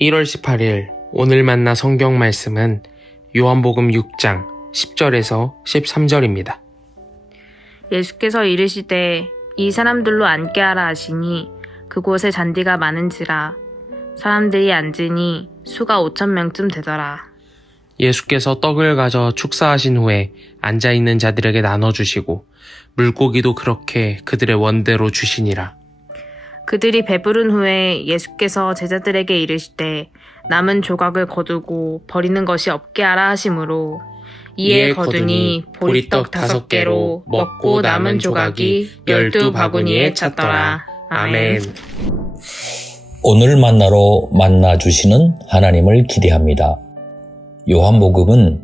1월 18일 오늘 만나 성경 말씀은 요한복음 6장 10절에서 13절입니다. 예수께서 이르시되 이 사람들로 앉게 하라 하시니 그곳에 잔디가 많은지라 사람들이 앉으니 수가 5,000명쯤 되더라. 예수께서 떡을 가져 축사하신 후에 앉아있는 자들에게 나눠주시고 물고기도 그렇게 그들의 원대로 주시니라. 그들이 배부른 후에 예수께서 제자들에게 이르시되 남은 조각을 거두고 버리는 것이 없게 하라 하시므로 이에 거두니 보리떡 5개로 먹고 남은 조각이 12바구니에 찼더라. 아멘. 오늘 만나로 만나주시는 하나님을 기대합니다. 요한복음은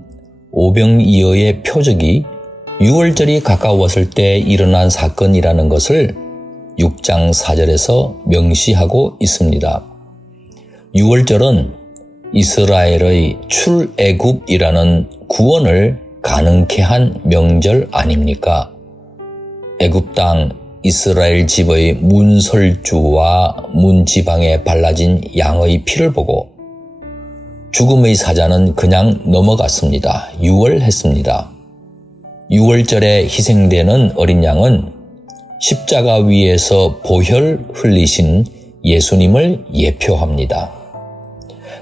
오병이어의 표적이 6월절이 가까웠을 때 일어난 사건이라는 것을 6장 4절에서 명시하고 있습니다. 6월절은 이스라엘의 출애굽이라는 구원을 가능케 한 명절 아닙니까? 애굽 땅 이스라엘 집의 문설주와 문지방에 발라진 양의 피를 보고 죽음의 사자는 그냥 넘어갔습니다. 유월했습니다. 6월절에 희생되는 어린 양은 십자가 위에서 보혈 흘리신 예수님을 예표합니다.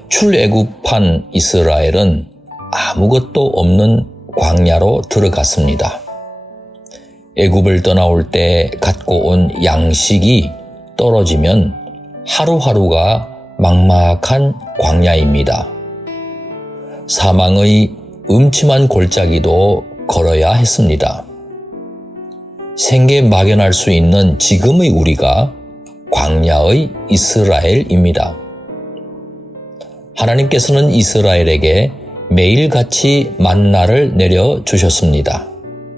출애굽한 이스라엘은 아무것도 없는 광야로 들어갔습니다. 애굽을 떠나올 때 갖고 온 양식이 떨어지면 하루하루가 막막한 광야입니다. 사망의 음침한 골짜기도 걸어야 했습니다. 생계 막연할 수 있는 지금의 우리가 광야의 이스라엘입니다. 하나님께서는 이스라엘에게 매일같이 만나를 내려주셨습니다.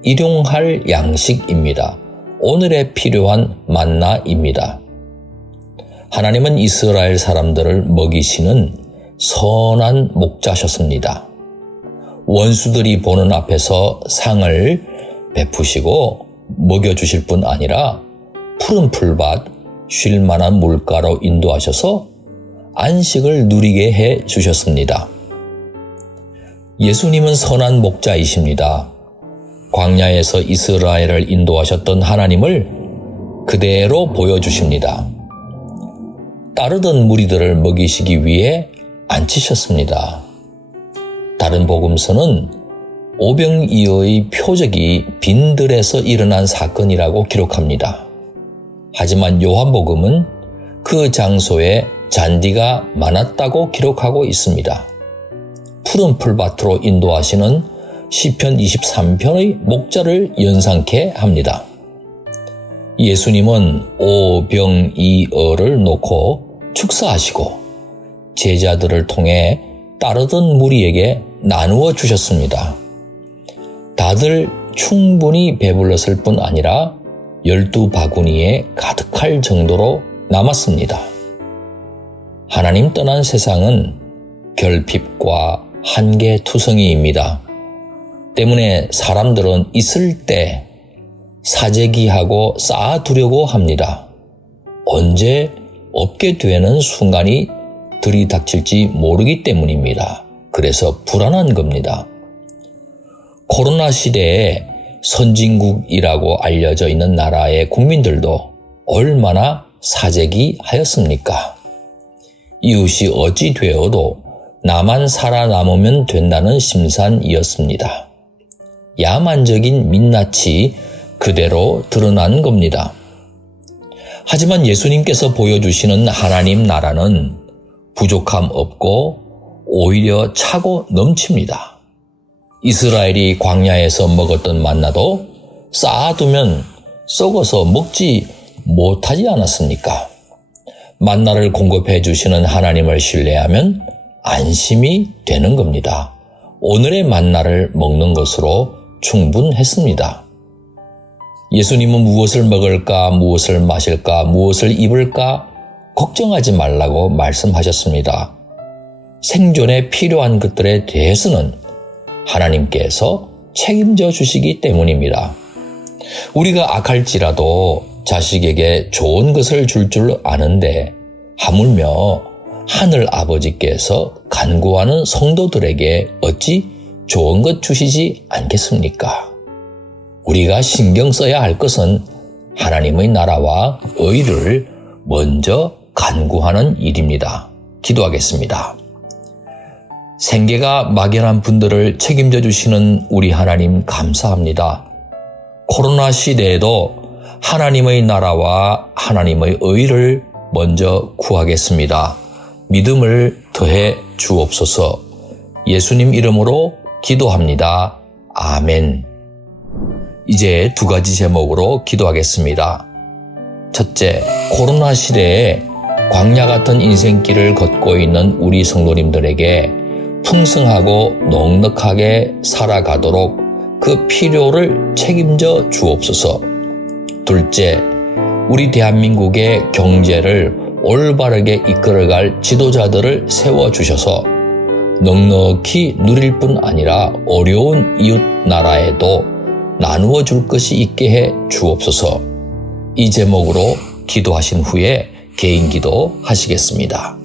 일용할 양식입니다. 오늘에 필요한 만나입니다. 하나님은 이스라엘 사람들을 먹이시는 선한 목자셨습니다. 원수들이 보는 앞에서 상을 베푸시고 먹여주실 뿐 아니라 푸른 풀밭, 쉴만한 물가로 인도하셔서 안식을 누리게 해 주셨습니다. 예수님은 선한 목자이십니다. 광야에서 이스라엘을 인도하셨던 하나님을 그대로 보여주십니다. 따르던 무리들을 먹이시기 위해 앉히셨습니다. 다른 복음서는 오병이어의 표적이 빈들에서 일어난 사건이라고 기록합니다. 하지만 요한복음은 그 장소에 잔디가 많았다고 기록하고 있습니다. 푸른 풀밭으로 인도하시는 시편 23편의 목자를 연상케 합니다. 예수님은 오병이어를 놓고 축사하시고 제자들을 통해 따르던 무리에게 나누어 주셨습니다. 다들 충분히 배불렀을 뿐 아니라 12바구니에 가득할 정도로 남았습니다. 하나님 떠난 세상은 결핍과 한계투성이입니다. 때문에 사람들은 있을 때 사재기하고 쌓아두려고 합니다. 언제 없게 되는 순간이 들이닥칠지 모르기 때문입니다. 그래서 불안한 겁니다. 코로나 시대에 선진국이라고 알려져 있는 나라의 국민들도 얼마나 사재기하였습니까? 이웃이 어찌 되어도 나만 살아남으면 된다는 심산이었습니다. 야만적인 민낯이 그대로 드러난 겁니다. 하지만 예수님께서 보여주시는 하나님 나라는 부족함 없고 오히려 차고 넘칩니다. 이스라엘이 광야에서 먹었던 만나도 쌓아두면 썩어서 먹지 못하지 않았습니까? 만나를 공급해 주시는 하나님을 신뢰하면 안심이 되는 겁니다. 오늘의 만나를 먹는 것으로 충분했습니다. 예수님은 무엇을 먹을까, 무엇을 마실까, 무엇을 입을까 걱정하지 말라고 말씀하셨습니다. 생존에 필요한 것들에 대해서는 하나님께서 책임져 주시기 때문입니다. 우리가 악할지라도 자식에게 좋은 것을 줄 아는데 하물며 하늘 아버지께서 간구하는 성도들에게 어찌 좋은 것 주시지 않겠습니까? 우리가 신경 써야 할 것은 하나님의 나라와 의를 먼저 간구하는 일입니다. 기도하겠습니다. 생계가 막연한 분들을 책임져 주시는 우리 하나님 감사합니다. 코로나 시대에도 하나님의 나라와 하나님의 의를 먼저 구하겠습니다. 믿음을 더해 주옵소서. 예수님 이름으로 기도합니다. 아멘. 이제 두 가지 제목으로 기도하겠습니다. 첫째, 코로나 시대에 광야 같은 인생길을 걷고 있는 우리 성도님들에게 풍성하고 넉넉하게 살아가도록 그 필요를 책임져 주옵소서. 둘째, 우리 대한민국의 경제를 올바르게 이끌어갈 지도자들을 세워주셔서 넉넉히 누릴 뿐 아니라 어려운 이웃 나라에도 나누어 줄 것이 있게 해 주옵소서. 이 제목으로 기도하신 후에 개인 기도 하시겠습니다.